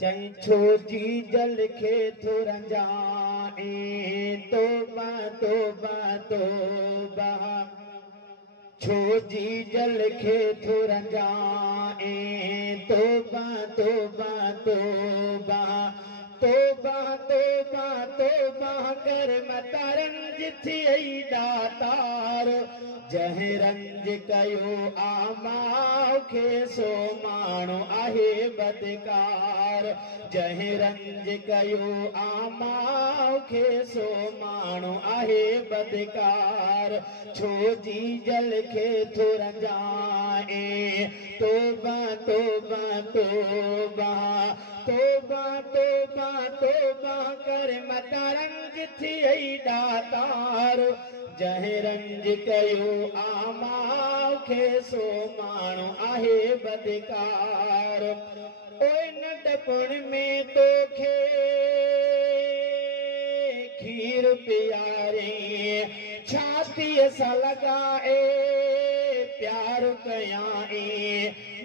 चई छो जी जल खे थुरंजाए तोबा तोबा तोबा छो जी जल खे थुरंजाए तोबा तोबा तोबा तोबा तोबा तोबा कर मतारन जिथी आई दातार जह रंज कयो आमाओ खे सो माण्हू आहे बदकार जह रंज कयो आमाओ खे सो माण्हू आहे बदकार छो जी जल खे थुरंजाए तोबा तोबा तोबा तोबा तोबा तोबा कर मतारन जिथी आई दातार जह रंज कयो आमाओ खे सो माण्हू आहे बदकार ओए नंढपण में तोखे खीर पियारे छातीअ सां लॻाए प्यार कयाए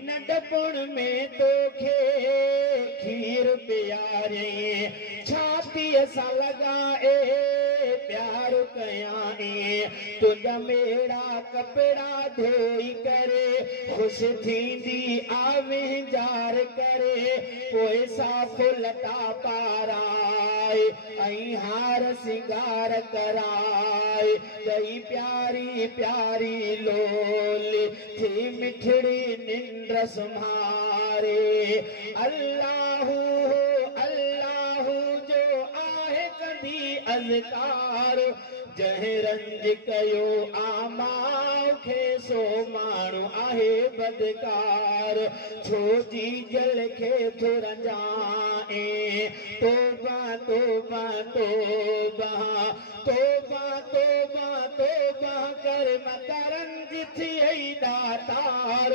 नंढपण में तोखे खीर पियारे छातीअ सां लॻाए प्यार कयाए तुंहिंजा मेड़ा कपिड़ा धोई करे ख़ुशि थींदी आवेंजार करे पोइ साफ़ लटा पाराए ऐं हार सिंगार कराए दही प्यारी प्यारी लोली थी मिठड़ी निंड सुम्हारे अल्लाहू अल्लाहू जो आहे कभी अज़कार जह रंज कयो आमाओ खे सो माण्हू आहे बदकार छो जी जल खे थुरंजाए तोबा तोबा तोबा तोबा तोबा तोबा कर मतारन जिथी आई दातार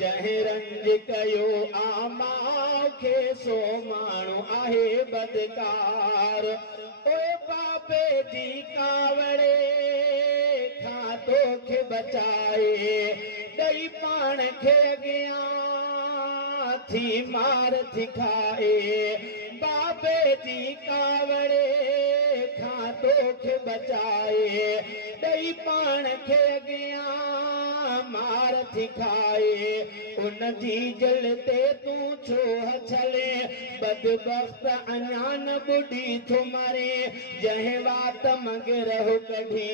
जह रंज कयो आमाओ खे सो माण्हू आहे बदकार ओए बाबे जी कावड़े खां तोखे बचाए ॾई पाण खे अॻियां थी मार थी खाए बाबे जी कावड़े खां तोखे बचाए ॾई पाण खे अॻियां मार थी खाए उन जी जल ते तूं छो हछले बदबख्त अञा न ॿुडी थो मरे जंहिं वात मगरहो कढी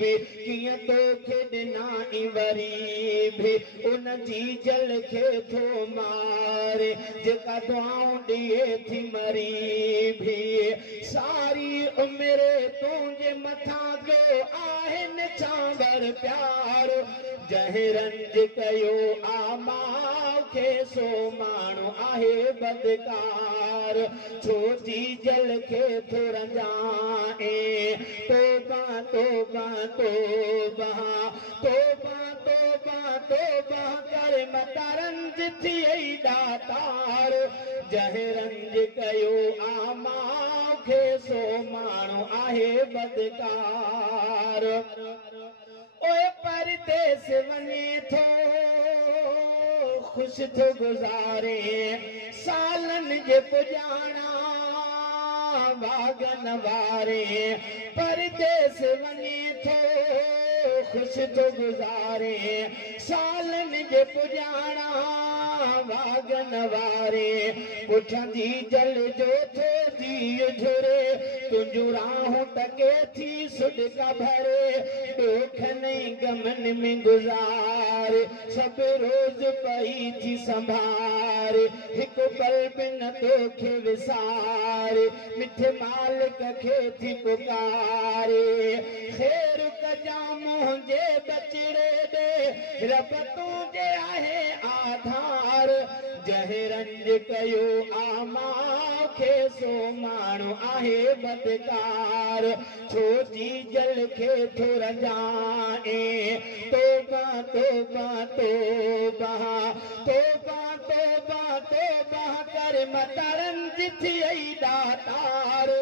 बि कीअं तोखे ॾिनाई वरी बि उन जी जल खे थो मारे जेका दुआऊं ॾिए थी मरी बि सारी उमिरि तुंहिंजे मथां जो आहिनि चांवर प्यार जह रंज कयो आमाओ खे सो माण्हू आहे बदकार छो जी जल खे थुरंजाए तोबा तोबा तोबा तोबा तोबा तोबा कर मतारन जिथी आई दातार जह रंज कयो आमाओ खे सो माण्हू आहे बदकार ओए परदेस वञे थो ख़ुशि थो गुज़ारे सालनि जे पुॼाणा वागन वारे परदेस वञे थो ख़ुशि थो गुज़ारे सालनि जे पुॼाणा वागन वारे पुठंदी जल जो थो धीउ झुरे तुंहिंजूं राहूं टके थी सुॾका भरे ॾोखनि गमन में गुज़ार सभु रोज़ पई थी संभार हिकु पल बि न तोखे विसार मिठे मालिक खे थी पुकारे ख़ैर कजां मुंहिंजे बचिड़े ॾे रब तुंहिंजे आहे आधार जह रंज कयो आमाओ खे सो माण्हू आहे बदकार छो जी जल खे थुरंजाए तोबा तोबा तोबा तोबा तोबा तोबा कर मतारन जिथी आई दातार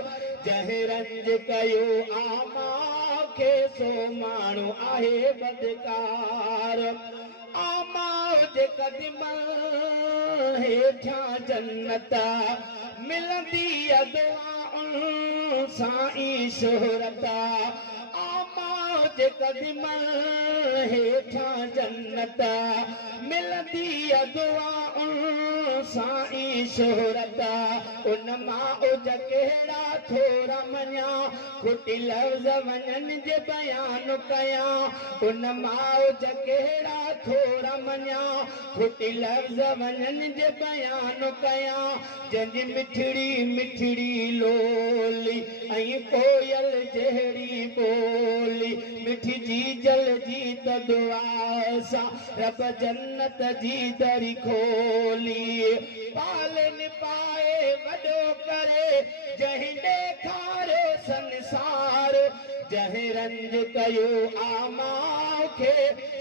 जह रंज कयो आमाओ खे सो माण्हू आहे बदकार आमाओ जे क़दम हेठां जन्नत मिलंदी दुआउनि सां ई शोहरत आमां जे क़दम हेठां जन्नत मिलंदी दुआउनि सां ई शोहरत उन मां उज कहिड़ा थोरा मञा खुटी लफ़्ज़ वञनि जे बयान कयां उन मां उज कहिड़ा थोरा मञा खुटी लफ़्ज़ वञनि जे बयान कयां जंहिंजी मिठड़ी मिठड़ी लोली ऐं कोयल जहिड़ी ॿोली मिठजी जलजी त दुआ सां रब जन्नत जी दरी खोली पालन पाए वॾो करे जंहिं ॾेखारियो संसार जंहिं रंज कयो आमां खे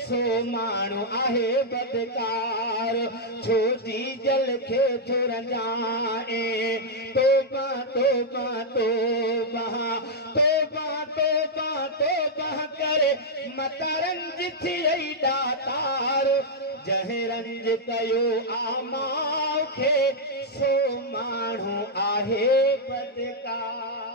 सो माण्हू आहे बदकार छो जी जल खे थो रंजाए तोबा तोबा तोबा तोबा तोबा तोबा करे मत रंज थी वई दातार जंहिं रंज कयो आमां खे सो माण्हू आहे बदकार।